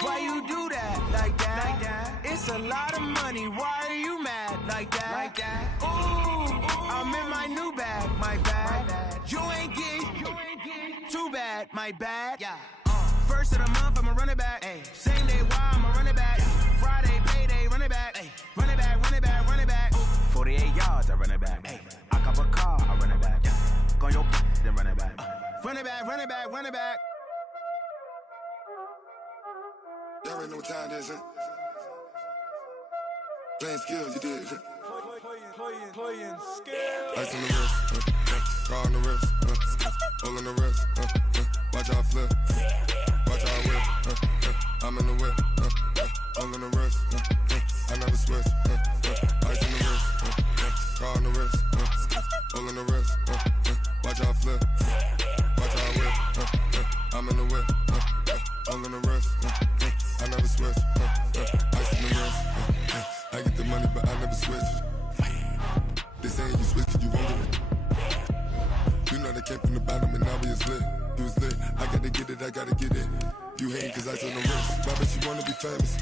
Why you do that like that? It's a lot of money. Why are you mad like that? Ooh, I'm in my new bag, my bad. You ain't get too bad, my bad. First of the month, I'ma run it back. Same day, why I'ma run it back. Friday, payday, run it back. Run it back, run it back, run it back. 48 yards, I run it back. I cop a car, I run it back. Go your then run it back. Run it back, run it back, run it back. Y'all already know what time it is, huh? Playing skills, you did. Playing skills. Ice on the wrist, car on the wrist, hole on the wrist, watch out flip, watch out whip, I'm in the whip, hole on the wrist, I never switch, ice on the wrist, car on the wrist, hole on the wrist, watch out flip, watch out whip, I'm in the whip, hole on the wrist, I never switch, ice on the wrist, I get the money but I never switch. They saying you switch cause you won't get it. You know they came from the bottom and now we is lit. You was lit, I gotta get it, I gotta get it. You hating cause ice on the wrist. Why bet you wanna be famous,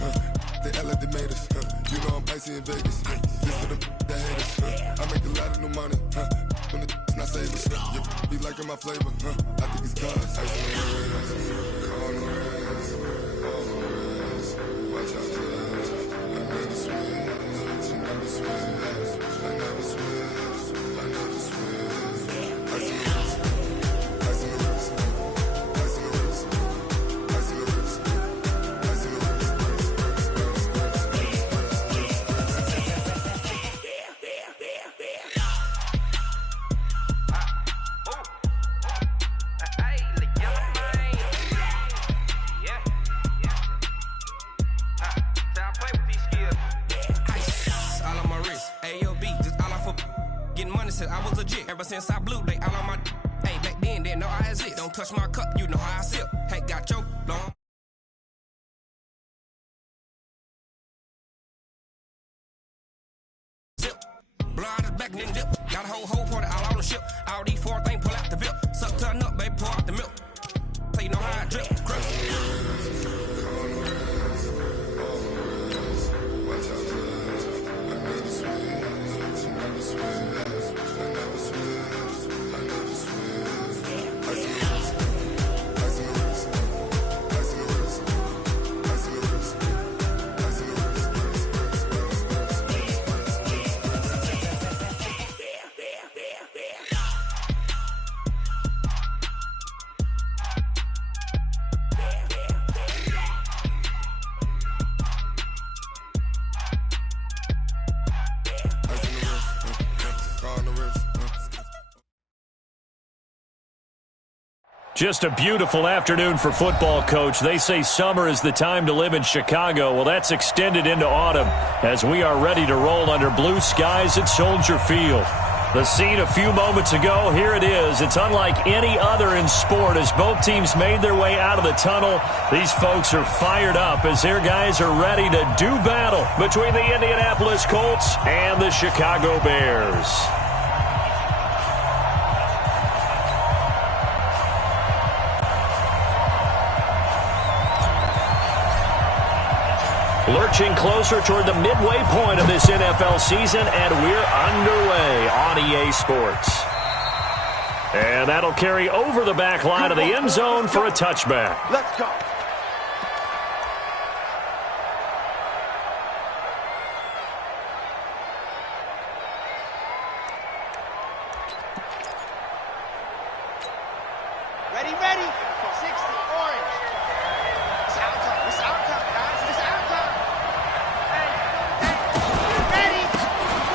They act like they made us, You know I'm icy in Vegas, This for the that hate us, I make a lot of new money, When the not savers, You be liking my flavor, I think it's cause ice on the wrist, on the wrist, on the wrist. Watch out for this, I never switch, you never switch. I never switch, I never switch. Ice in the wrist, ice in the wrist, ice in the wrist, ice in the wrist, ice in the wrist, Said I was legit ever since I blew they all on my hey back then didn't know I had it. Don't touch my cup, you know how I sip. Hey, got choked long. Sip, blood back and then dip. Got a whole party all on the ship. All these four things pull out the VIP. Suck turn up, baby, pour out the milk. So you know how I drip. Crush. Just a beautiful afternoon for football, Coach. They say summer is the time to live in Chicago. Well, that's extended into autumn as we are ready to roll under blue skies at Soldier Field. The scene a few moments ago, here it is. It's unlike any other in sport as both teams made their way out of the tunnel. These folks are fired up as their guys are ready to do battle between the Indianapolis Colts and the Chicago Bears. Lurching closer toward the midway point of this NFL season, and we're underway on EA Sports. And that'll carry over the back line of the end zone for a touchback. Let's go. Ready, 60, orange. It's outcome, guys. It's outcome. Hey, ready.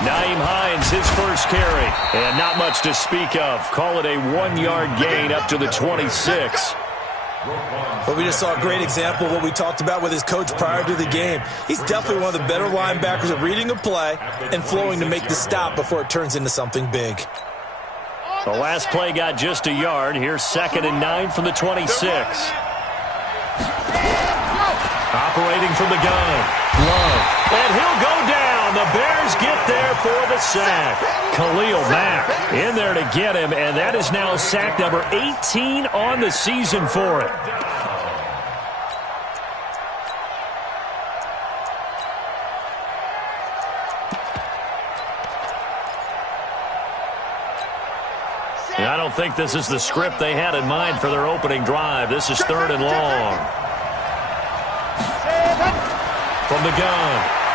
Nyheim Hines, his first carry. And not much to speak of. Call it a 1-yard gain up to the 26. But we just saw a great example of what we talked about with his coach prior to the game. He's definitely one of the better linebackers at reading a play and flowing to make the stop before it turns into something big. The last play got just a yard. Here's 2nd and 9 from the 26. Operating from the gun. Love. And he'll go down. The Bears get there for the sack. Khalil Mack in there to get him, and that is now sack number 18 on the season for it. I don't think this is the script they had in mind for their opening drive. This is 3rd and long. From the gun,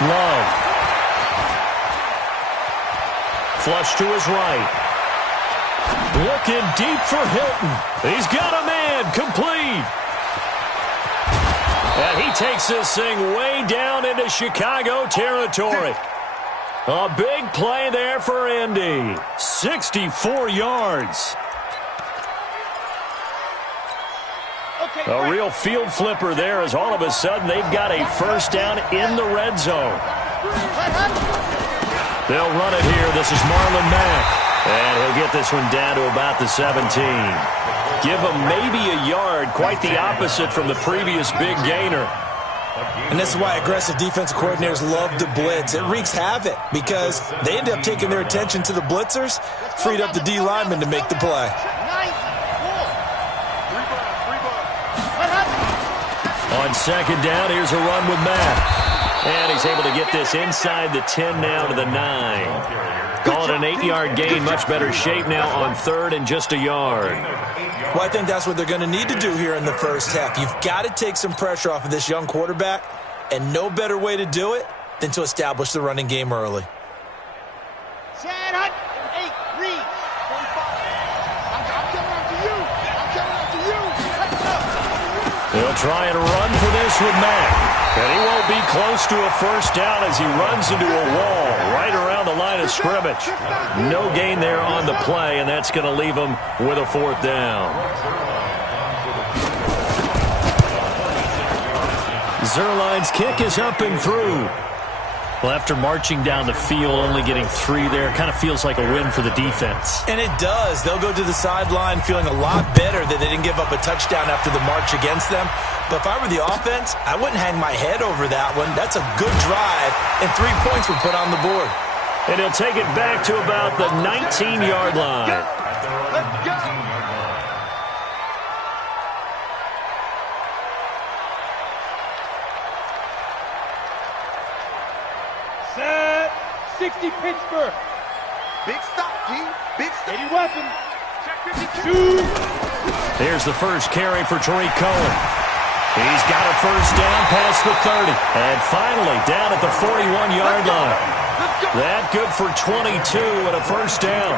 Love. Flush to his right. Looking deep for Hilton. He's got a man. Complete. And he takes this thing way down into Chicago territory. A big play there for Indy. 64 yards. A real field flipper there as all of a sudden they've got a first down in the red zone. They'll run it here. This is Marlon Mack. And he'll get this one down to about the 17. Give him maybe a yard, quite the opposite from the previous big gainer. And this is why aggressive defensive coordinators love to blitz. It wreaks havoc because they end up taking their attention to the blitzers, freed up the D lineman to make the play. On 2nd down, here's a run with Matt. And he's able to get this inside the 10 now to the 9. Call it an 8-yard gain, much better shape now on 3rd and just a yard. Well, I think that's what they're going to need to do here in the first half. You've got to take some pressure off of this young quarterback, and no better way to do it than to establish the running game early. Chad Hunt, 8, read. 45. I'm coming up to you. He'll try and run for this with Mack. And he won't be close to a first down as he runs into a wall right around the line of scrimmage. No gain there on the play, and that's going to leave him with a 4th down. Zerline's kick is up and through. Well, after marching down the field, only getting 3 there, kind of feels like a win for the defense. And it does. They'll go to the sideline feeling a lot better that they didn't give up a touchdown after the march against them. But if I were the offense, I wouldn't hang my head over that one. That's a good drive, and 3 points were put on the board. And he'll take it back to about the 19-yard line. Let's go. Set. 60 Pittsburgh. Big stop, G. Big stop. Ready weapon. Check 52. Here's the first carry for Tariq Cohen. He's got a first down past the 30. And finally, down at the 41-yard line. That good for 22 and a first down.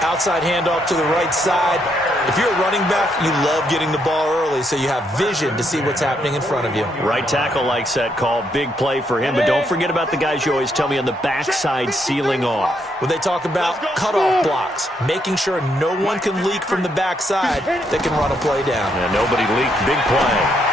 Outside handoff to the right side. If you're a running back, you love getting the ball early so you have vision to see what's happening in front of you. Right tackle likes that call. Big play for him. But don't forget about the guys you always tell me on the backside sealing off. When they talk about cutoff blocks, making sure no one can leak from the backside that can run a play down. And nobody leaked. Big play.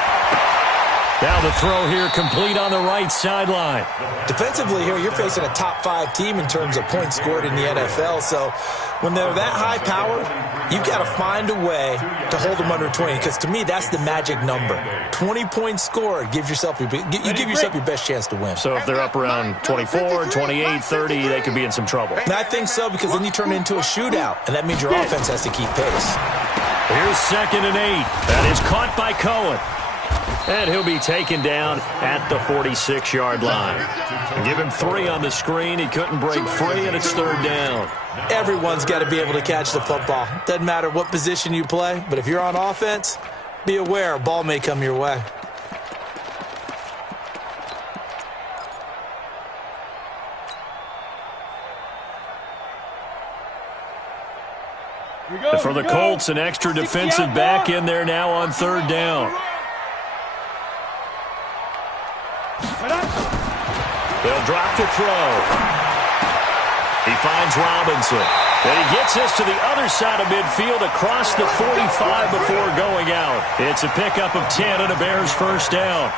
Now the throw here complete on the right sideline. Defensively here, you're facing a top 5 team in terms of points scored in the NFL. So when they're that high powered, you've got to find a way to hold them under 20. Because to me, that's the magic number. 20 points scored gives yourself your best chance to win. So if they're up around 24, 28, 30, they could be in some trouble. And I think so, because then you turn it into a shootout, and that means your offense has to keep pace. Here's 2nd and 8. That is caught by Cohen. And he'll be taken down at the 46-yard line. Give him 3 on the screen. He couldn't break free, and it's 3rd down. Everyone's got to be able to catch the football. Doesn't matter what position you play, but if you're on offense, be aware a ball may come your way. And for the Colts, an extra defensive back in there now on 3rd down. They'll drop to throw. He finds Robinson. And he gets this to the other side of midfield across the 45 before going out. It's a pickup of 10 and a Bears first down.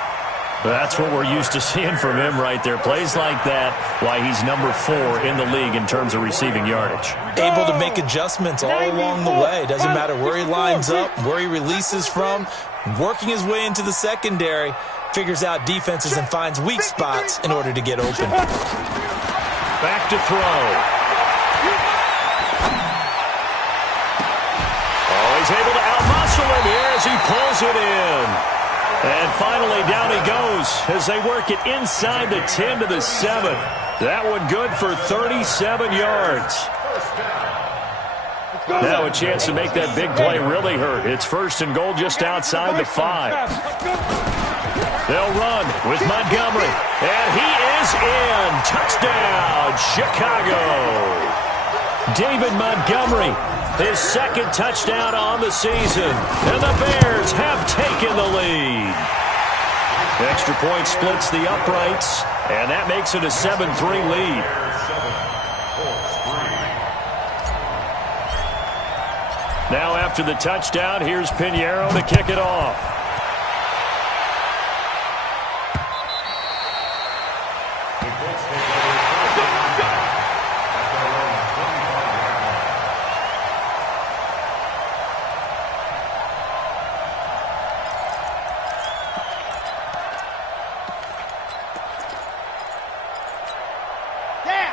That's what we're used to seeing from him right there. Plays like that, why he's number 4 in the league in terms of receiving yardage. Able to make adjustments all along the way. Doesn't matter where he lines up, where he releases from. Working his way into the secondary. Figures out defenses and finds weak spots in order to get open. Back to throw. Oh, he's able to outmuscle him here as he pulls it in. And finally, down he goes as they work it inside the 10 to the 7. That one good for 37 yards. Now a chance to make that big play really hurt. It's 1st and goal just outside the 5. They'll run with Montgomery. And he is in. Touchdown, Chicago. David Montgomery, his 2nd touchdown on the season. And the Bears have taken the lead. Extra point splits the uprights, and that makes it a 7-3 lead. Now after the touchdown, here's Pinheiro to kick it off.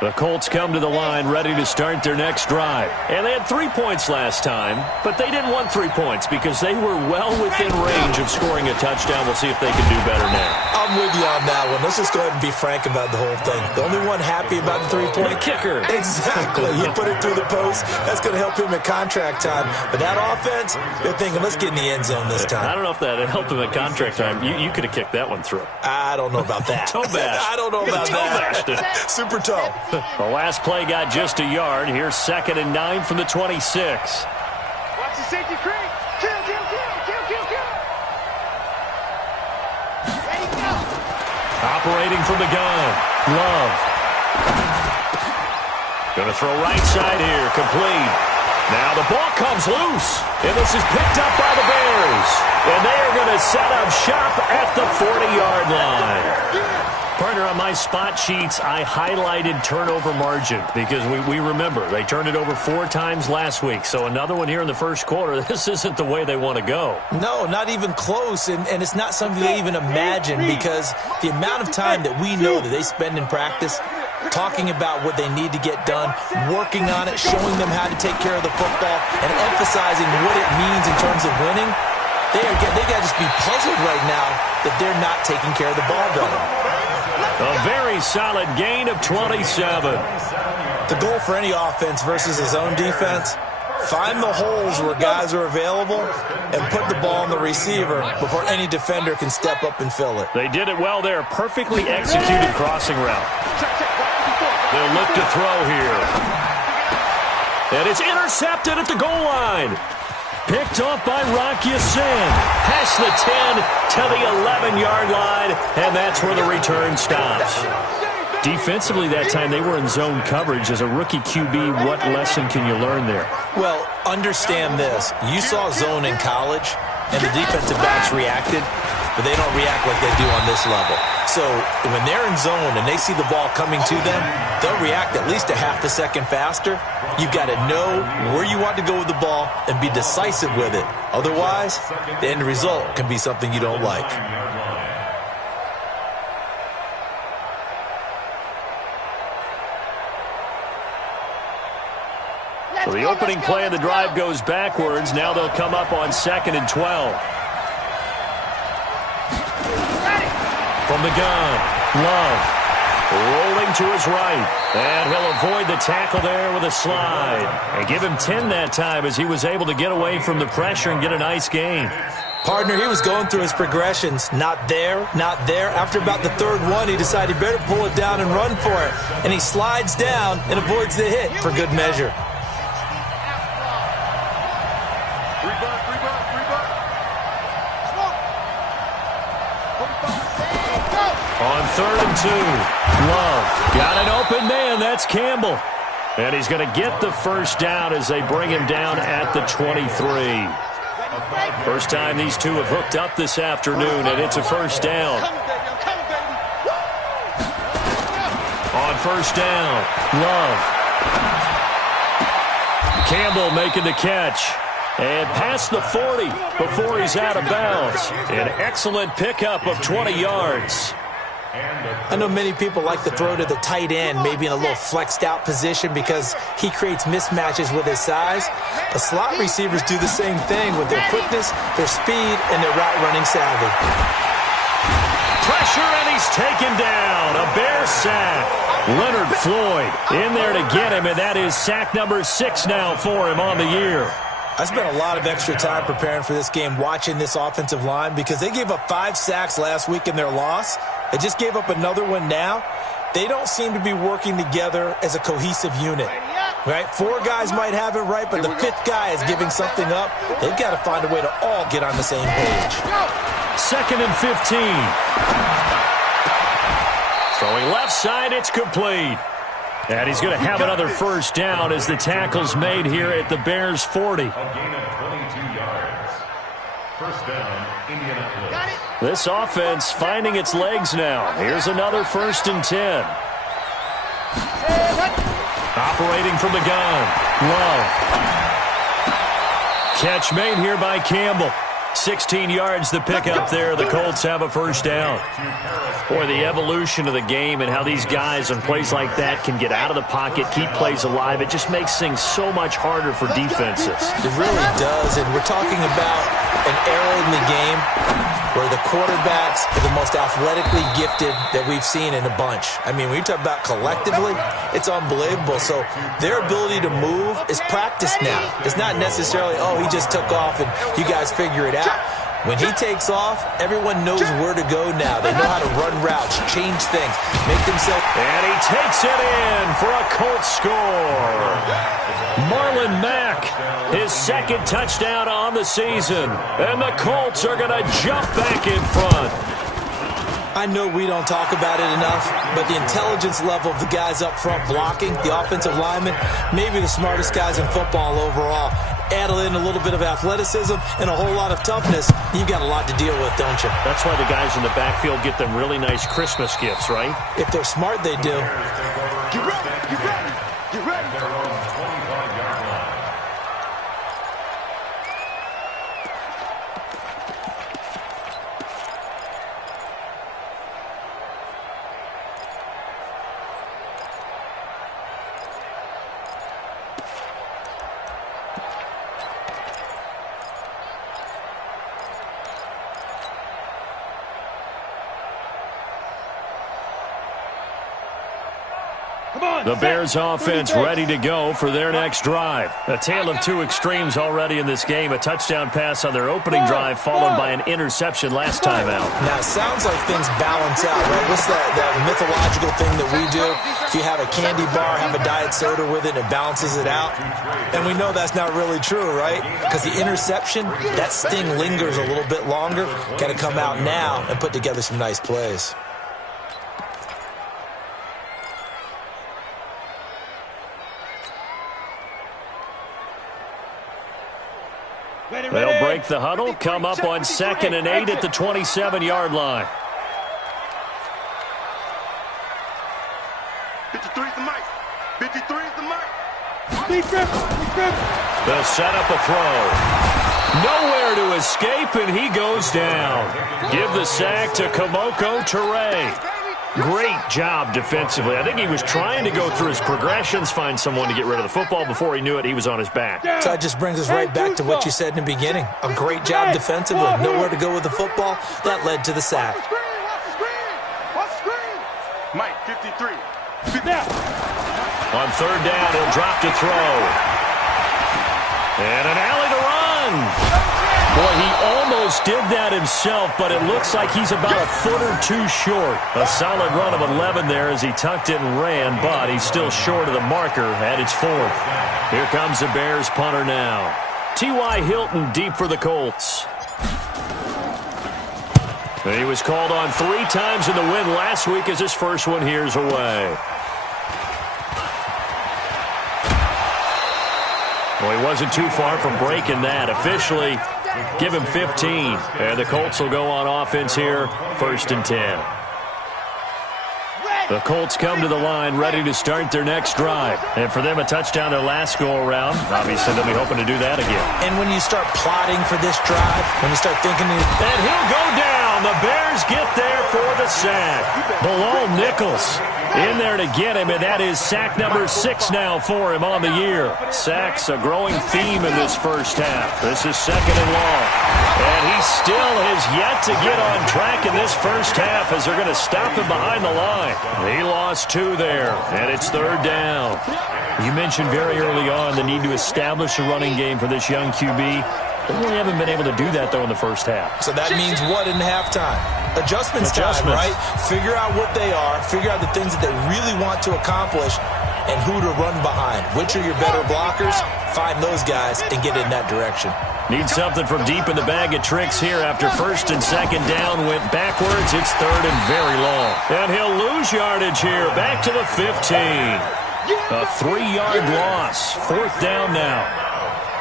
The Colts come to the line ready to start their next drive. And they had 3 points last time, but they didn't want 3 points because they were well within range of scoring a touchdown. We'll see if they can do better now. I'm with you on that one. Let's just go ahead and be frank about the whole thing. The only one happy about the 3-point kicker. Exactly. He put it through the post. That's going to help him at contract time. But that offense, they're thinking, let's get in the end zone this time. I don't know if that helped him at contract time. You could have kicked that one through. I don't know about that. Toe bash. I don't know about that. Super toe. The last play got just a yard. Here's 2nd and 9 from the 26. Watch the safety creep. Kill. Ready, go. Operating from the gun. Love. Going to throw right side here. Complete. Now the ball comes loose. And this is picked up by the Bears. And they are going to set up shop at the 40-yard line. Partner, on my spot sheets, I highlighted turnover margin because we remember they turned it over 4 times last week. So another one here in the first quarter. This isn't the way they want to go. No, not even close. And it's not something they even imagine because the amount of time that we know that they spend in practice talking about what they need to get done, working on it, showing them how to take care of the football, and emphasizing what it means in terms of winning. They got to just be puzzled right now that they're not taking care of the ball better. A very solid gain of 27. The goal for any offense versus his own defense, find the holes where guys are available and put the ball on the receiver before any defender can step up and fill it. They did it well there. Perfectly executed crossing route. They'll look to throw here. And it's intercepted at the goal line. Picked off by Rock Ya-Sin. Past the 10 to the 11-yard line, and that's where the return stops. Defensively that time, they were in zone coverage. As a rookie QB, what lesson can you learn there? Well, understand this. You saw zone in college, and the defensive backs reacted, but they don't react like they do on this level. So when they're in zone and they see the ball coming to them, they'll react at least a half a second faster. You've got to know where you want to go with the ball and be decisive with it. Otherwise, the end result can be something you don't like. So the opening play of the drive goes backwards. Now they'll come up on 2nd and 12. From the gun, Love rolling to his right. And he'll avoid the tackle there with a slide. And give him 10 that time as he was able to get away from the pressure and get a nice gain. Partner, he was going through his progressions. Not there, not there. After about the 3rd one, he decided he better pull it down and run for it. And he slides down and avoids the hit for good measure. On 3rd and 2, Love got an open man. That's Campbell. And he's going to get the first down as they bring him down at the 23. First time these two have hooked up this afternoon, and it's a first down. On 1st down, Love. Campbell making the catch. And past the 40 before he's out of bounds. An excellent pickup of 20 yards. I know many people like to throw to the tight end, maybe in a little flexed out position because he creates mismatches with his size. The slot receivers do the same thing with their quickness, their speed, and their route running savvy. pressure, and he's taken down. A Bear sack. Leonard Floyd in there to get him, and that is sack number 6 now for him on the year. I spent a lot of extra time preparing for this game watching this offensive line because they gave up 5 sacks last week in their loss. They just gave up another one now. They don't seem to be working together as a cohesive unit. Right? 4 guys might have it right, but the 5th guy is giving something up. They've got to find a way to all get on the same page. 2nd and 15. Throwing left side, it's complete. And he's going to have another first down as the tackle's made here at the Bears' 40. A gain of 22 yards. First down, Indianapolis. This offense finding its legs now. Here's another 1st and 10. Operating from the gun. Love. Catch made here by Campbell. 16 yards the pickup there. The Colts have a first down. Boy, the evolution of the game and how these guys on plays like that can get out of the pocket, keep plays alive, it just makes things so much harder for defenses. It really does, and we're talking about an era in the game where the quarterbacks are the most athletically gifted that we've seen in a bunch. I mean, when you talk about collectively, it's unbelievable. So their ability to move is practiced now. It's not necessarily, oh, he just took off and you guys figure it out. When he takes off, everyone knows where to go now. They know how to run routes, change things, make themselves... And he takes it in for a Colts score. Marlon Mack, his 2nd touchdown on the season. And the Colts are going to jump back in front. I know we don't talk about it enough, but the intelligence level of the guys up front blocking, the offensive linemen, maybe the smartest guys in football overall. Add in a little bit of athleticism and a whole lot of toughness, you've got a lot to deal with, don't you? That's why the guys in the backfield get them really nice Christmas gifts, right? If they're smart, they do. Get ready, get ready, get ready. They're on the 25-yard line. The Bears offense ready to go for their next drive. A tale of 2 extremes already in this game. A touchdown pass on their opening drive followed by an interception last time out. Now, it sounds like things balance out, right? What's that mythological thing that we do? If you have a candy bar, have a diet soda with it, it balances it out. And we know that's not really true, right? Because the interception, that sting lingers a little bit longer. Got to come out now and put together some nice plays. They'll break the huddle, come up on 2nd and 8 at the 27-yard line. 53's the mic. 53's the mic. They'll set up a throw. Nowhere to escape, and he goes down. Give the sack to Kamoko Toure. Great job defensively. I think he was trying to go through his progressions, find someone to get rid of the football. Before he knew it, he was on his back. So that just brings us right back to what you said in the beginning. A great job defensively. Nowhere to go with the football. That led to the sack. Mike, 53. On 3rd down, he'll drop to throw. And an alley to run. Boy, he almost did that himself, but it looks like he's about a foot or 2 short. A solid run of 11 there as he tucked it and ran, but he's still short of the marker at its 4th. Here comes the Bears punter now. T.Y. Hilton deep for the Colts. He was called on 3 times in the win last week as his first one here's away. Well, he wasn't too far from breaking that. Officially, give him 15. And the Colts will go on offense here, 1st and 10. The Colts come to the line ready to start their next drive. And for them, a touchdown their last go-around. Obviously, they'll be hoping to do that again. And when you start plotting for this drive, when you start thinking... And he'll go down. down. The Bears get there for the sack. Bilal Nichols in there to get him, and that is sack number 6 now for him on the year. Sacks a growing theme in this first half. This is 2nd and long. And he still has yet to get on track in this first half as they're going to stop him behind the line. He lost 2 there, and it's 3rd down. You mentioned very early on the need to establish a running game for this young QB. They really haven't been able to do that, though, in the first half. So that means what in halftime? Adjustments time, right? Figure out what they are, figure out the things that they really want to accomplish, and who to run behind. Which are your better blockers? Find those guys and get in that direction. Need something from deep in the bag of tricks here after 1st and 2nd down. Went backwards. It's 3rd and very long. And he'll lose yardage here. Back to the 15. A 3-yard loss. 4th down now.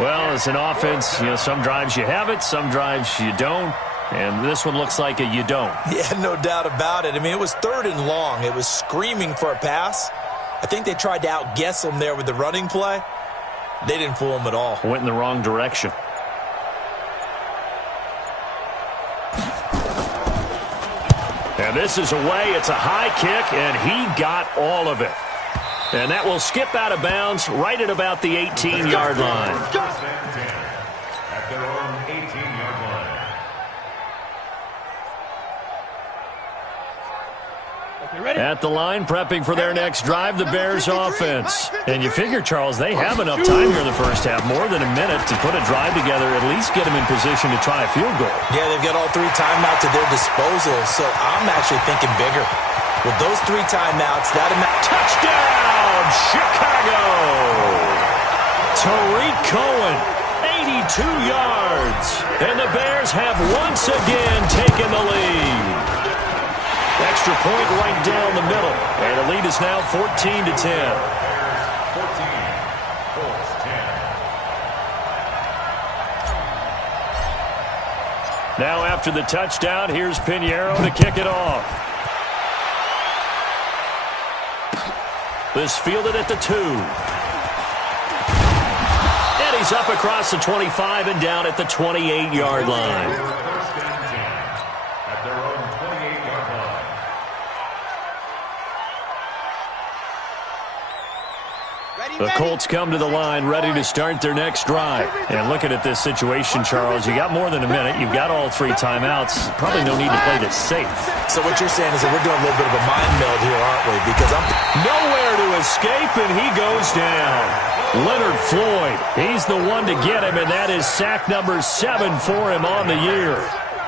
Well, as an offense, some drives you have it, some drives you don't. And this one looks like a you don't. Yeah, no doubt about it. I mean, it was 3rd and long. It was screaming for a pass. I think they tried to outguess him there with the running play. They didn't fool him at all. Went in the wrong direction. And this is away. It's a high kick, and he got all of it. And that will skip out of bounds right at about the 18-yard line. At their own 18-yard line. At the line, prepping for their next drive, the Bears offense. And you figure, Charles, they have enough time here in the first half, more than a minute, to put a drive together, at least get them in position to try a field goal. Yeah, they've got all 3 timeouts at their disposal, so I'm actually thinking bigger. With those 3 timeouts, that amount... Touchdown, Chicago! Tariq Cohen, 82 yards. And the Bears have once again taken the lead. Extra point right down the middle. And the lead is now 14-10. Bears 14, Colts 10. Now after the touchdown, here's Pinheiro to kick it off. This fielded at the 2. And he's up across the 25 and down at the 28-yard line. First and 10 at their own 28-yard line. The Colts come to the line ready to start their next drive. And looking at this situation, Charles, you got more than a minute. You've got all 3 timeouts. Probably no need to play this safe. So what you're saying is that we're doing a little bit of a mind meld here, aren't we? Because I'm nowhere to escape, and he goes down. Leonard Floyd, he's the one to get him, and that is sack number 7 for him on the year.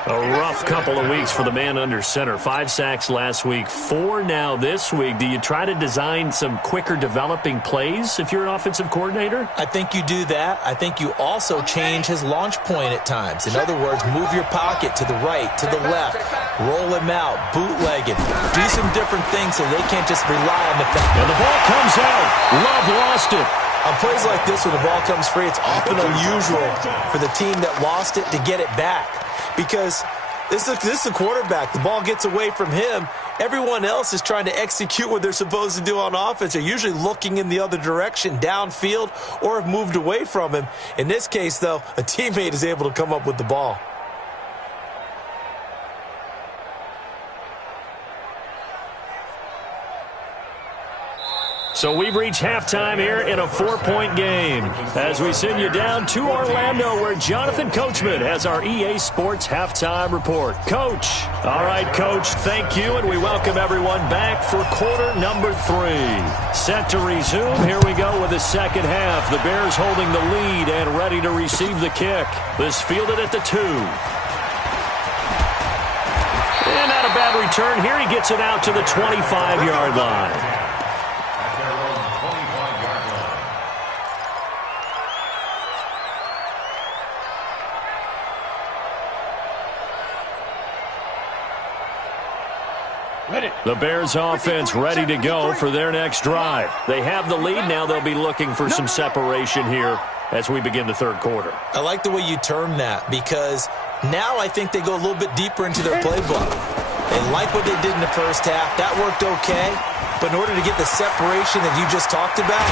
A rough couple of weeks for the man under center. 5 sacks last week, 4 now this week. Do you try to design some quicker developing plays if you're an offensive coordinator? I think you do that. I think you also change his launch point at times. In other words, move your pocket to the right, to the left, roll him out, bootleg him. Do some different things so they can't just rely on the fact. And the ball comes out. Love lost it. On plays like this, when the ball comes free, it's often unusual for the team that lost it to get it back. Because this is a quarterback. The ball gets away from him. Everyone else is trying to execute what they're supposed to do on offense. They're usually looking in the other direction, downfield, or have moved away from him. In this case, though, a teammate is able to come up with the ball. So we've reached halftime here in a 4-point game as we send you down to Orlando where Jonathan Coachman has our EA Sports Halftime Report. Coach. All right, Coach, thank you, and we welcome everyone back for quarter number 3. Set to resume. Here we go with the second half. The Bears holding the lead and ready to receive the kick. This fielded at the 2. And not a bad return. Here he gets it out to the 25-yard line. The Bears offense ready to go for their next drive. They have the lead. Now they'll be looking for some separation here as we begin the third quarter. I like the way you term that because now I think they go a little bit deeper into their playbook. They like what they did in the first half. That worked okay. But in order to get the separation that you just talked about,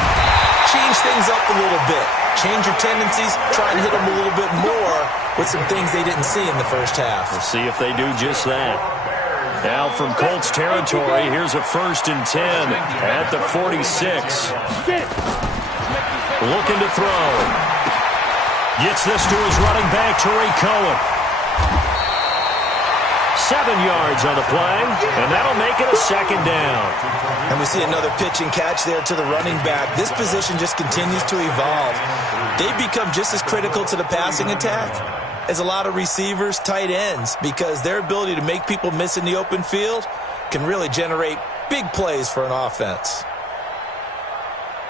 change things up a little bit. change your tendencies, try and hit them a little bit more with some things they didn't see in the first half. We'll see if they do just that. Now from Colts territory, here's a 1st and 10 at the 46. Looking to throw. Gets this to his running back, Tariq Cohen. 7 yards on the play, and that'll make it a 2nd down. And we see another pitch and catch there to the running back. This position just continues to evolve. They become just as critical to the passing attack as a lot of receivers, tight ends, because their ability to make people miss in the open field can really generate big plays for an offense.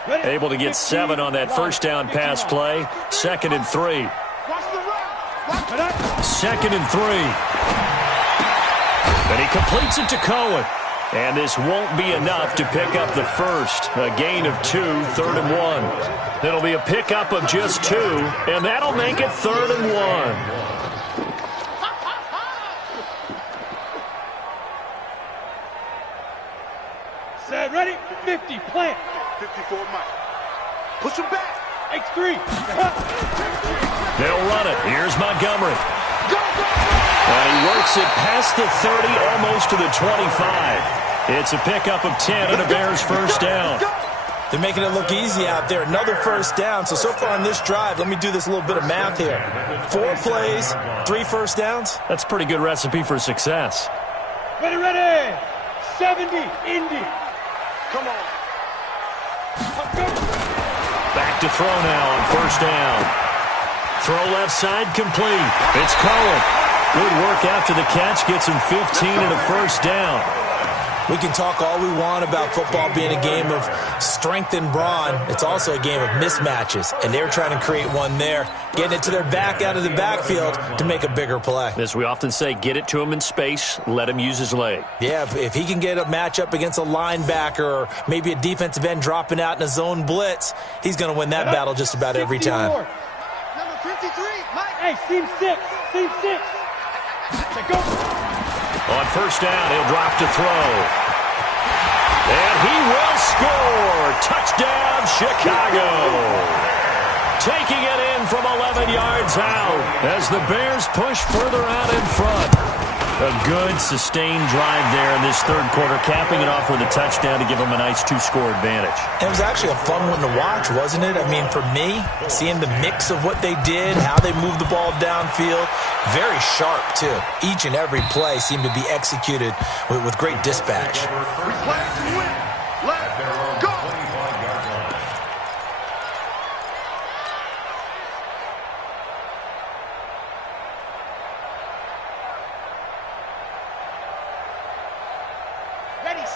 Able to get 7 on that 1st down pass play. 2nd and 3. 2nd and 3. And he completes it to Cohen. And this won't be enough to pick up the first. A gain of 2, 3rd and 1. It'll be a pickup of just 2, and that'll make it 3rd and 1. Set, ready, 50, plant. 54 Mike. Push him back. X3. They'll run it. Here's Montgomery. And he works it past the 30, almost to the 25. It's a pickup of 10 and a Bears 1st down. They're making it look easy out there. Another 1st down. So far on this drive, let me do this little bit of math here. 4 plays, 3 1st downs. That's a pretty good recipe for success. Ready, ready. 70, Indy. Come on. Back to throw now on 1st down. Throw left side complete. It's Cohen. Good work after the catch. Gets him 15 and a 1st down. We can talk all we want about football being a game of strength and brawn. It's also a game of mismatches, and they're trying to create one there, getting it to their back out of the backfield to make a bigger play. As we often say, get it to him in space, let him use his leg. Yeah, if he can get a matchup against a linebacker or maybe a defensive end dropping out in a zone blitz, he's going to win that battle just about every time. Number 53, Mike. Hey, seam 6. Seam 6. Go. On 1st down, he'll drop to throw. And he will score. Touchdown, Chicago. Taking it in from 11 yards out as the Bears push further out in front. A good, sustained drive there in this 3rd quarter, capping it off with a touchdown to give them a nice 2-score advantage. It was actually a fun one to watch, wasn't it? I mean, for me, seeing the mix of what they did, how they moved the ball downfield, very sharp, too. Each and every play seemed to be executed with great dispatch. We play to win. Let's go.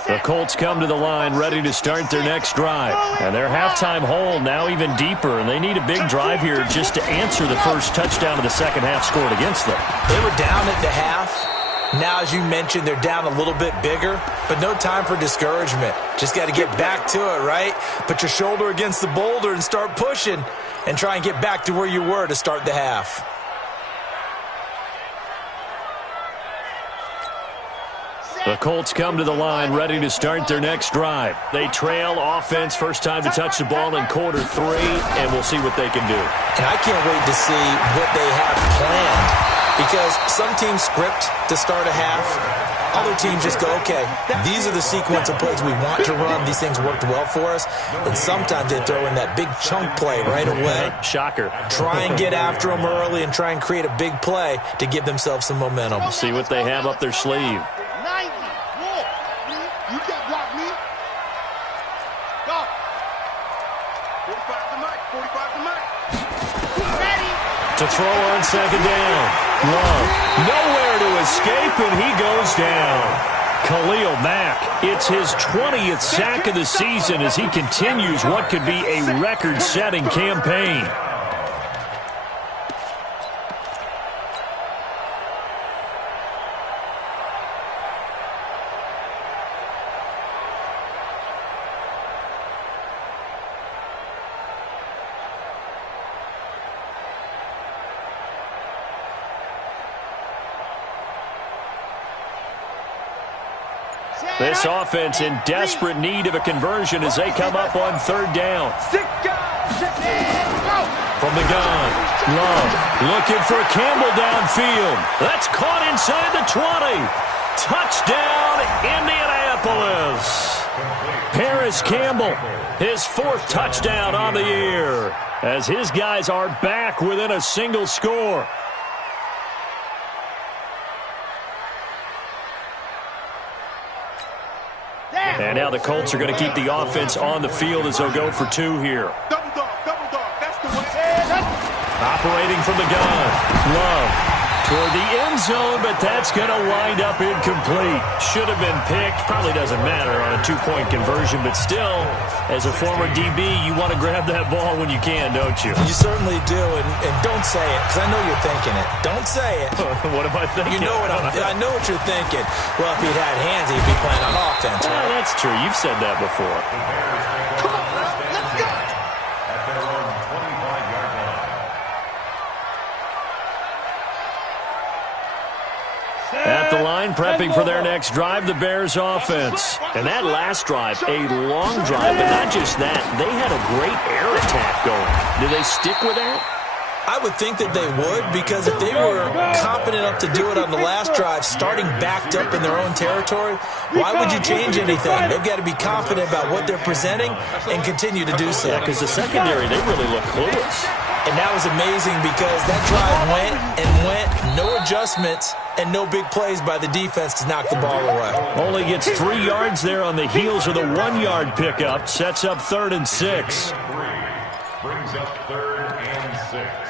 The Colts come to the line ready to start their next drive. And their halftime hole now even deeper, and they need a big drive here just to answer the first touchdown of the 2nd half scored against them. They were down at the half. Now, as you mentioned, they're down a little bit bigger, but no time for discouragement. Just got to get back to it, right? Put your shoulder against the boulder and start pushing and try and get back to where you were to start the half. The Colts come to the line ready to start their next drive. They trail offense, first time to touch the ball in quarter 3, and we'll see what they can do. And I can't wait to see what they have planned, because some teams script to start a half. Other teams just go, okay, these are the sequence of plays we want to run. These things worked well for us. And sometimes they throw in that big chunk play right away. Shocker. Try and get after them early and try and create a big play to give themselves some momentum. See what they have up their sleeve. 90. Whoa. You can't block me. Go. 45 to Mike. 45 to Mike. Ready. To throw on 2nd down. Love. Nowhere to escape, and he goes down. Khalil Mack, it's his 20th sack of the season as he continues what could be a record-setting campaign. This offense in desperate need of a conversion as they come up on third down. From the gun, Love looking for Campbell downfield. That's caught inside the 20. Touchdown, Indianapolis. Paris Campbell, his 4th touchdown on the year, as his guys are back within a single score. And now the Colts are going to keep the offense on the field as they'll go for 2 here. Double dog, that's the way. Operating from the gun, Love toward the end zone, but that's going to wind up incomplete. Should have been picked. Probably doesn't matter on a 2-point conversion, but still, as a former DB, you want to grab that ball when you can, don't you? You certainly do, and don't say it, because I know you're thinking it. Don't say it. What am I thinking? You know what I know what you're thinking. Well, if he'd had hands, he'd be playing on offense, right? Oh, that's true. You've said that before. Come on, let's go. At their own 25-yard line. At the line, prepping for their next drive, the Bears offense. And that last drive, a long drive, but not just that. They had a great air attack going. Do they stick with that? I would think that they would, because if they were competent enough to do it on the last drive, starting backed up in their own territory, why would you change anything? They've got to be confident about what they're presenting and continue to do so. Yeah, because the secondary, they really look clueless. And that was amazing because that drive went and went, no adjustments, and no big plays by the defense to knock the ball away. Only gets 3 yards there on the heels of the 1-yard pickup. Sets up 3rd and 6. Brings up 3rd and 6.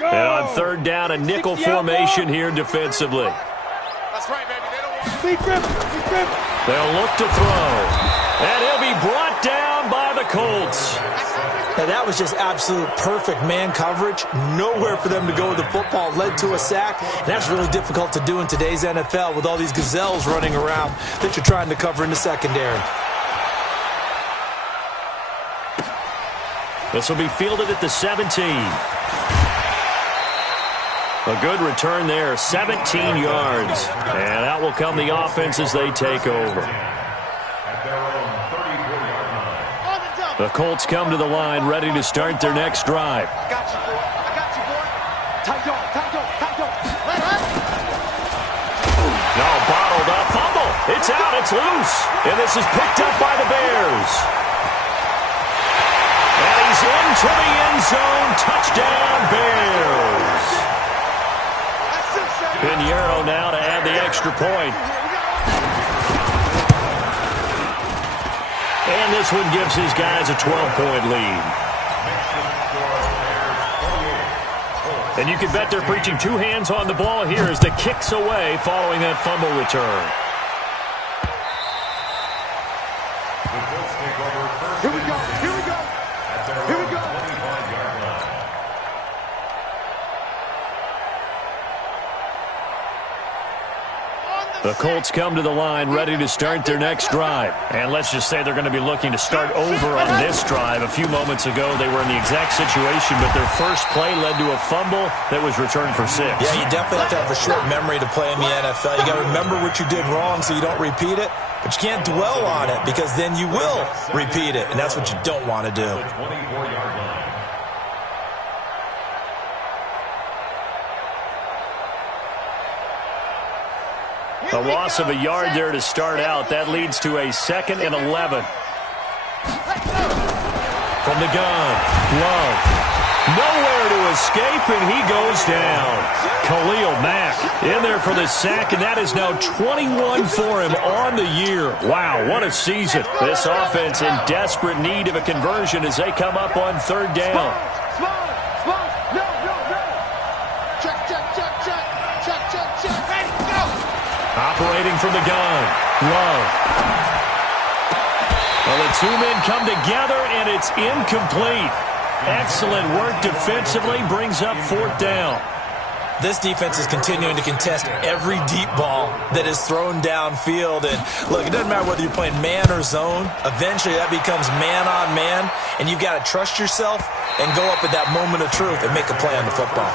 And on 3rd down, a nickel formation here defensively. That's right, baby. They don't want Big grip. They'll look to throw. And he'll be brought down by the Colts. Now, that was just absolute perfect man coverage. Nowhere for them to go with the football. Led to a sack. And that's really difficult to do in today's NFL with all these gazelles running around that you're trying to cover in the secondary. This will be fielded at the 17. A good return there, 17 yards. And out will come the offense as they take over. At their own 34-yard line. The Colts come to the line, ready to start their next drive. I got you, boy. Tight dog. No, bottled up, fumble. It's out, it's loose. And this is picked up by the Bears. And he's into the end zone. Touchdown, Bears. Pinheiro now to add the extra point. And this one gives his guys a 12-point lead. And you can bet they're preaching 2 hands on the ball here as the kick's away following that fumble return. Here we go. The Colts come to the line ready to start their next drive. And let's just say they're going to be looking to start over on this drive. A few moments ago, they were in the exact situation, but their first play led to a fumble that was returned for 6. Yeah, you definitely have to have a short memory to play in the NFL. You got to remember what you did wrong so you don't repeat it, but you can't dwell on it because then you will repeat it, and that's what you don't want to do. 24-yard line. A loss of a yard there to start out. That leads to a 2nd and 11. From the gun, Love. Nowhere to escape, and he goes down. Khalil Mack in there for the sack, and that is now 21 for him on the year. Wow, what a season. This offense in desperate need of a conversion as they come up on 3rd down. Operating from the gun, Love. Well, the 2 men come together, and it's incomplete. Excellent work defensively, brings up 4th down. This defense is continuing to contest every deep ball that is thrown downfield. And look, it doesn't matter whether you're playing man or zone. Eventually, that becomes man on man, and you've got to trust yourself and go up at that moment of truth and make a play on the football.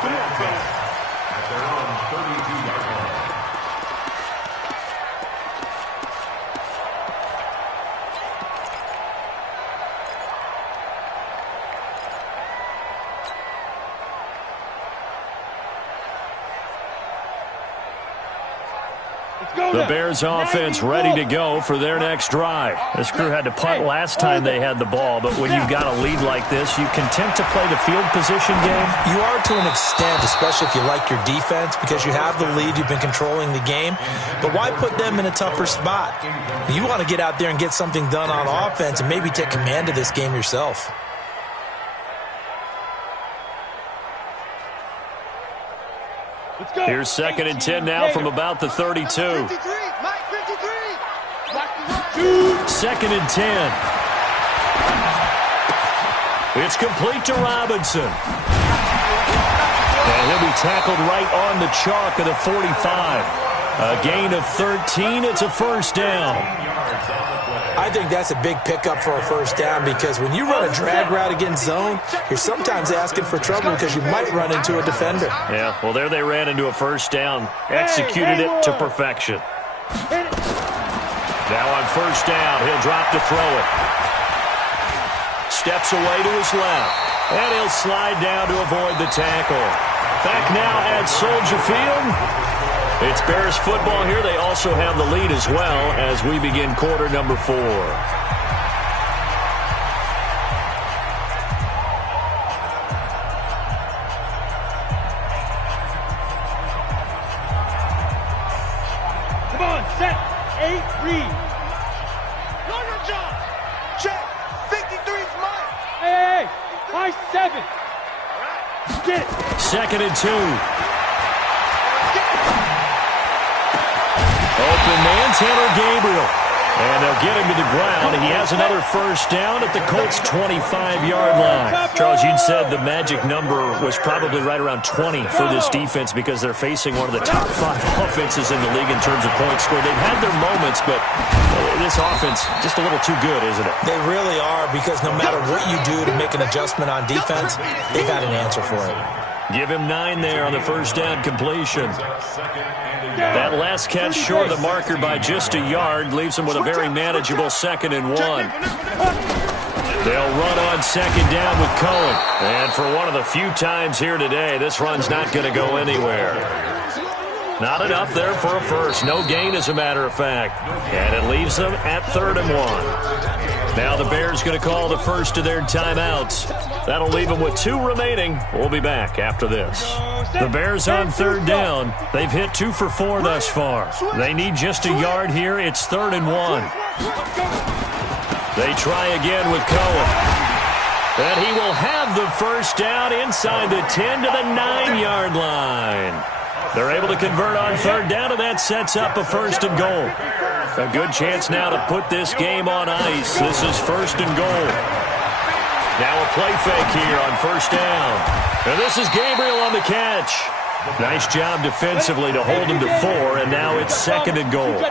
The Bears offense ready to go for their next drive. This crew had to punt last time they had the ball, but when you've got a lead like this, you content to play the field position game? You are to an extent, especially if you like your defense, because you have the lead, you've been controlling the game. But why put them in a tougher spot? You want to get out there and get something done on offense and maybe take command of this game yourself. Here's 2nd and 10 now from about the 32. 2nd and 10. It's complete to Robinson. And he'll be tackled right on the chalk of the 45. A gain of 13. It's a 1st down. I think that's a big pickup for a 1st down because when you run a drag route against zone, you're sometimes asking for trouble because you might run into a defender. Yeah, well, there they ran into a 1st down. Executed it to perfection. Now on 1st down, he'll drop to throw it. Steps away to his left. And he'll slide down to avoid the tackle. Back now at Soldier Field. It's Bears football here. They also have the lead as well as we begin quarter number 4. Come on, set, 8, read. Your job. Check. 53's mine. Hey, my 7. Get it. 2nd and 2. Open man, Taylor Gabriel. And they'll get him to the ground. He has another 1st down at the Colts' 25-yard line. Charles, you'd said the magic number was probably right around 20 for this defense because they're facing one of the top 5 offenses in the league in terms of points scored. They've had their moments, but this offense just a little too good, isn't it? They really are because no matter what you do to make an adjustment on defense, they got an answer for it. Give him 9 there on the 1st down completion. That last catch short of the marker by just a yard leaves him with a very manageable 2nd and 1. They'll run on 2nd down with Cohen. And for one of the few times here today, this run's not going to go anywhere. Not enough there for a first. No gain, as a matter of fact. And it leaves them at 3rd and 1. Now the Bears going to call the first of their timeouts. That'll leave them with 2 remaining. We'll be back after this. The Bears on 3rd down. They've hit 2 for 4 thus far. They need just a yard here. It's 3rd and 1. They try again with Cohen. And he will have the 1st down inside the 10 to the 9-yard line. They're able to convert on 3rd down, and that sets up a 1st and goal. A good chance now to put this game on ice. This is 1st and goal. Now a play fake here on 1st down. And this is Gabriel on the catch. Nice job defensively to hold him to 4, and now it's 2nd and goal.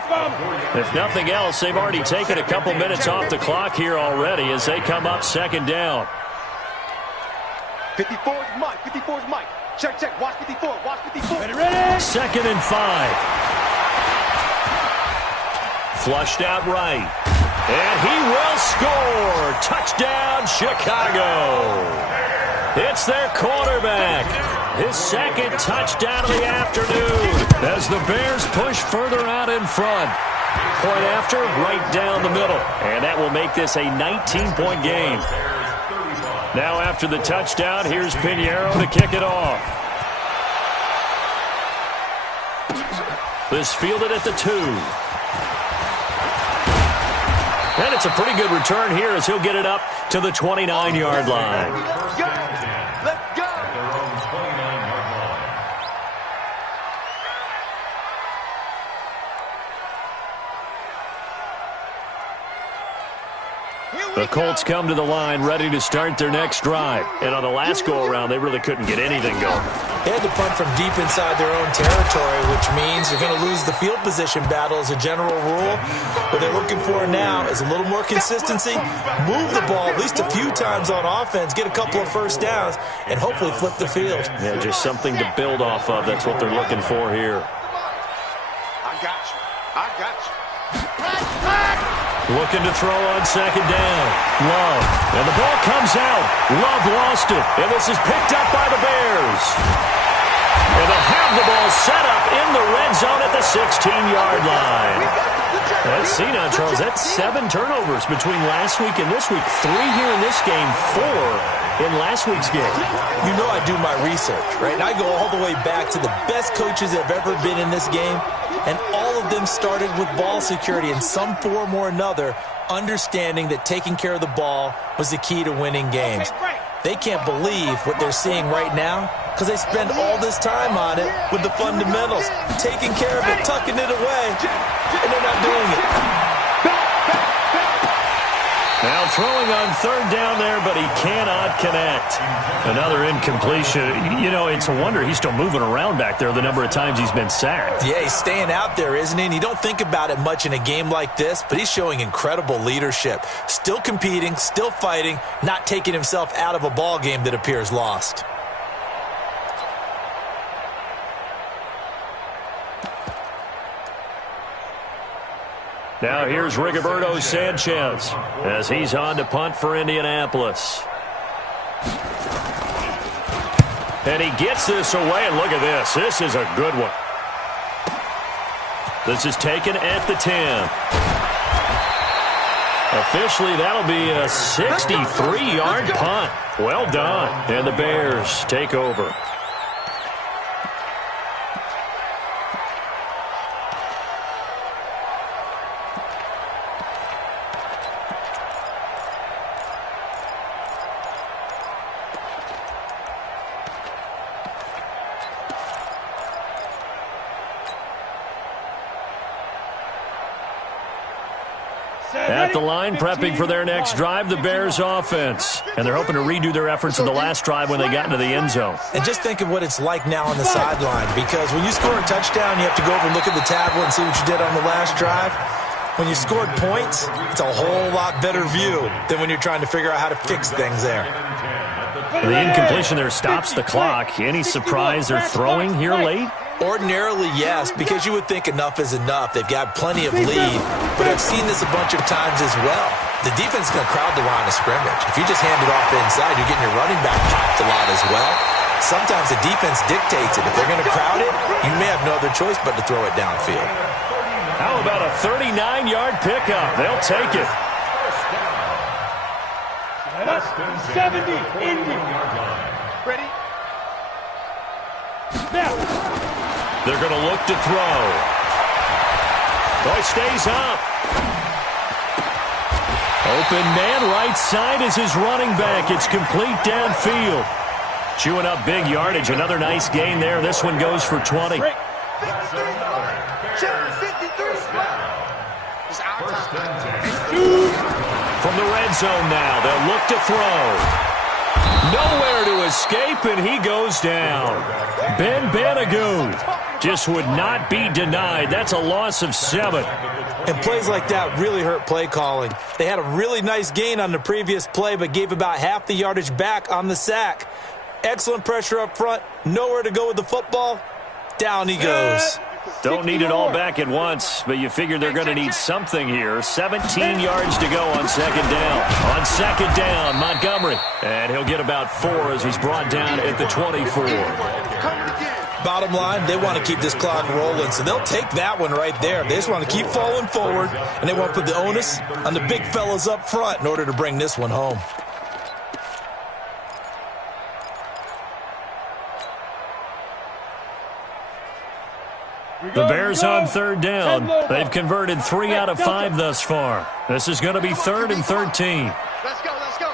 If nothing else, they've already taken a couple minutes off the clock here already as they come up 2nd down. 54 is Mike. 54 is Mike. Check, check. Watch 54. Watch 54. Ready, ready. 2nd and 5. Flushed out right. And he will score. Touchdown, Chicago. It's their quarterback. His 2nd touchdown of the afternoon as the Bears push further out in front. Point after, right down the middle. And that will make this a 19-point game. Now after the touchdown, here's Pinheiro to kick it off. This fielded at the 2. And it's a pretty good return here as he'll get it up to the 29-yard line. Let's go. Let's go. Here The Colts come to the line ready to start their next drive. And on the last go-around, they really couldn't get anything going. They had to punt from deep inside their own territory, which means you're going to lose the field position battle as a general rule. What they're looking for now is a little more consistency, move the ball at least a few times on offense, get a couple of first downs, and hopefully flip the field. Yeah, just something to build off of. That's what they're looking for here. I got you. I got you. Looking to throw on second down. Love. And the ball comes out. Love lost it. And this is picked up by the Bears. And they'll have the ball set up in the red zone at the 16-yard line. Let's see now, Charles. That's 7 turnovers between last week and this week. 3 here in this game, 4 in last week's game. You know I do my research, right? And I go all the way back to the best coaches that have ever been in this game. And all of them started with ball security in some form or another, understanding that taking care of the ball was the key to winning games. They can't believe what they're seeing right now because they spend all this time on it with the fundamentals, taking care of it, tucking it away, and they're not doing it. Now throwing on third down there, but he cannot connect. Another incompletion. You know, it's a wonder he's still moving around back there the number of times he's been sacked. Yeah, he's staying out there, isn't he? And you don't think about it much in a game like this, but he's showing incredible leadership. Still competing, still fighting, not taking himself out of a ball game that appears lost. Now here's Rigoberto Sanchez as he's on to punt for Indianapolis. And he gets this away, and look at this. This is a good one. This is taken at the 10. Officially, that'll be a 63-yard punt. Well done. And the Bears take over. At the line, prepping for their next drive, the Bears offense. And they're hoping to redo their efforts in the last drive when they got into the end zone. And just think of what it's like now on the sideline, because when you score a touchdown, you have to go over and look at the tablet and see what you did on the last drive. When you scored points, it's a whole lot better view than when you're trying to figure out how to fix things there. The incompletion there stops the clock. Any surprise they're throwing here late? Ordinarily, yes, because you would think enough is enough. They've got plenty of lead, but I've seen this a bunch of times as well. The defense is going to crowd the line of scrimmage. If you just hand it off inside, you're getting your running back popped a lot as well. Sometimes the defense dictates it. If they're going to crowd it, you may have no other choice but to throw it downfield. How about a 39-yard pickup? They'll take it. 70, Indy. Ready? Now. They're going to look to throw. Boy stays up. Open man right side is his running back. It's complete downfield. Chewing up big yardage. Another nice gain there. This one goes for 20. Check 53. It's our time. From the red zone now, they'll look to throw. Nowhere to escape, and he goes down. Ben Banogu just would not be denied. That's a loss of 7. And plays like that really hurt play calling. They had a really nice gain on the previous play, but gave about half the yardage back on the sack. Excellent pressure up front. Nowhere to go with the football. Down he goes. Don't need it all back at once, but you figure they're going to need something here. 17 yards to go on second down. On second down, Montgomery. And he'll get about 4 as he's brought down at the 24. Bottom line, they want to keep this clock rolling, so they'll take that one right there. They just want to keep falling forward, and they want to put the onus on the big fellas up front in order to bring this one home. The Bears on third down. They've converted 3 out of 5 thus far. This is going to be 3rd and 13. Let's go, let's go.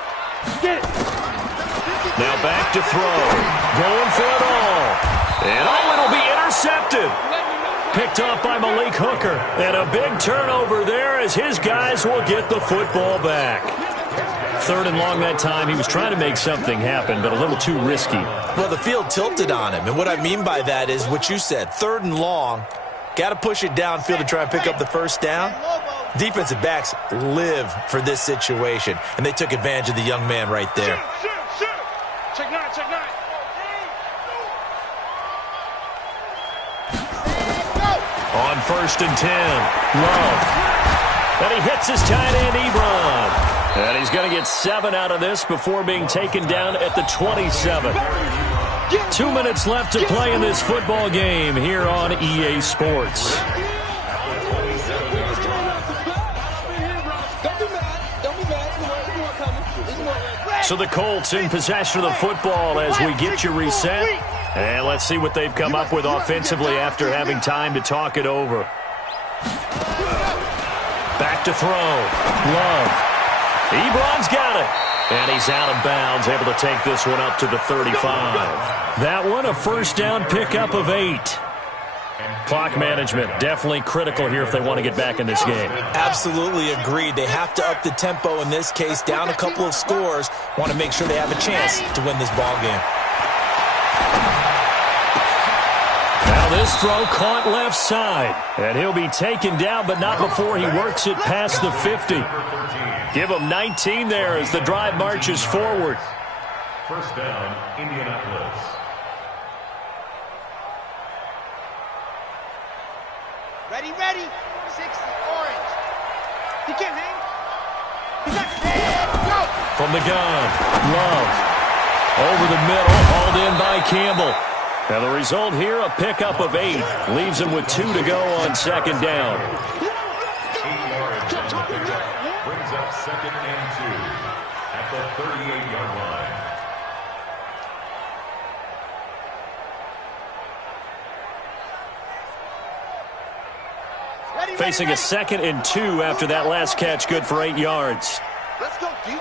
Get it. Now back to throw. Going for it all. And it'll be intercepted. Picked off by Malik Hooker. And a big turnover there as his guys will get the football back. 3rd and long that time. He was trying to make something happen, but a little too risky. Well, the field tilted on him, and what I mean by that is what you said, 3rd and long. Got to push it downfield to try and pick up the first down. Defensive backs live for this situation, and they took advantage of the young man right there. Check 9, check 9. On 1st and 10, Love. And he hits his tight end, Ebron. And he's going to get 7 out of this before being taken down at the 27. 2 minutes left to play in this football game here on EA Sports. So the Colts in possession of the football as we get you reset. And let's see what they've come up with offensively after having time to talk it over. Back to throw. Love. Ebron's got it. And he's out of bounds, able to take this one up to the 35. That one, a first down pickup of 8. Clock management, definitely critical here if they want to get back in this game. Absolutely agreed. They have to up the tempo in this case, down a couple of scores. Want to make sure they have a chance to win this ball game. Now this throw caught left side. And he'll be taken down, but not before he works it past the 50. Give him 19 there as the drive marches forward. First down, Indianapolis. Ready, ready. 60, orange. He can't hang. He's not go. From the gun, Love. Over the middle, hauled in by Campbell. And the result here, a pickup of 8. Leaves him with 2 to go on 2nd down. 8 yards on the pickup. Brings up 2nd and 2 at the 38-yard line. Facing a 2nd and 2 after that last catch, good for 8 yards. Let's go, dude.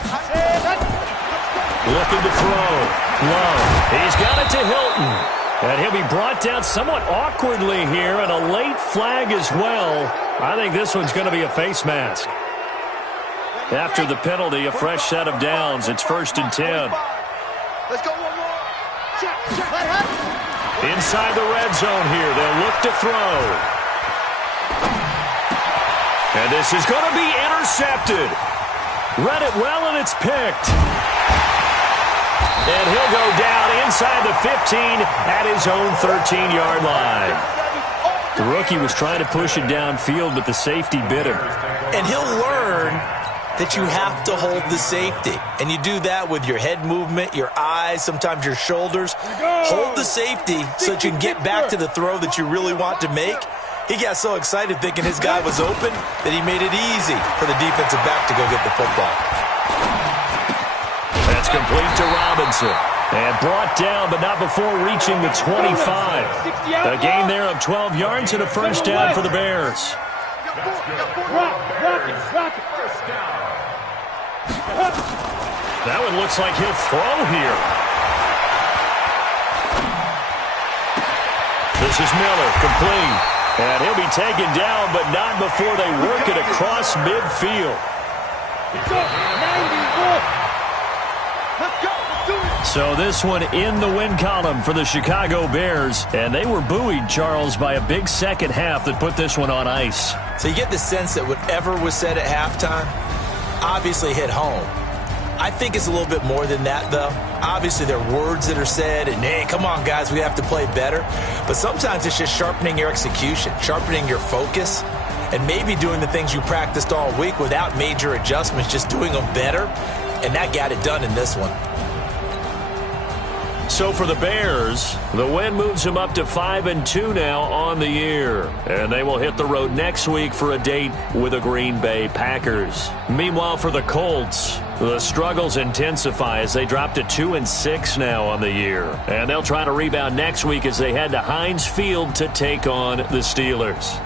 Looking to throw. Love. He's got it to Hilton. And he'll be brought down somewhat awkwardly here, and a late flag as well. I think this one's going to be a face mask. After the penalty, a fresh set of downs. It's 1st and 10. Let's go one more. Check. Inside the red zone here. They'll look to throw. And this is going to be intercepted. Read it well, and it's picked. And he'll go down inside the 15 at his own 13-yard line. The rookie was trying to push it downfield, but the safety bit him. And he'll learn that you have to hold the safety. And you do that with your head movement, your eyes, sometimes your shoulders. Hold the safety so that you can get back to the throw that you really want to make. He got so excited thinking his guy was open that he made it easy for the defensive back to go get the football. That's complete to Robinson. And brought down, but not before reaching the 25. A gain there of 12 yards and a first down for the Bears. That one looks like he'll throw here. This is Miller, complete. And he'll be taken down, but not before they work it across midfield. So this one in the win column for the Chicago Bears. And they were buoyed, Charles, by a big second half that put this one on ice. So you get the sense that whatever was said at halftime obviously hit home. I think it's a little bit more than that, though. Obviously, there are words that are said, and, hey, come on, guys, we have to play better. But sometimes it's just sharpening your execution, sharpening your focus, and maybe doing the things you practiced all week without major adjustments, just doing them better. And that got it done in this one. So for the Bears, the win moves them up to 5-2 now on the year. And they will hit the road next week for a date with the Green Bay Packers. Meanwhile, for the Colts, the struggles intensify as they drop to 2-6 now on the year. And they'll try to rebound next week as they head to Heinz Field to take on the Steelers.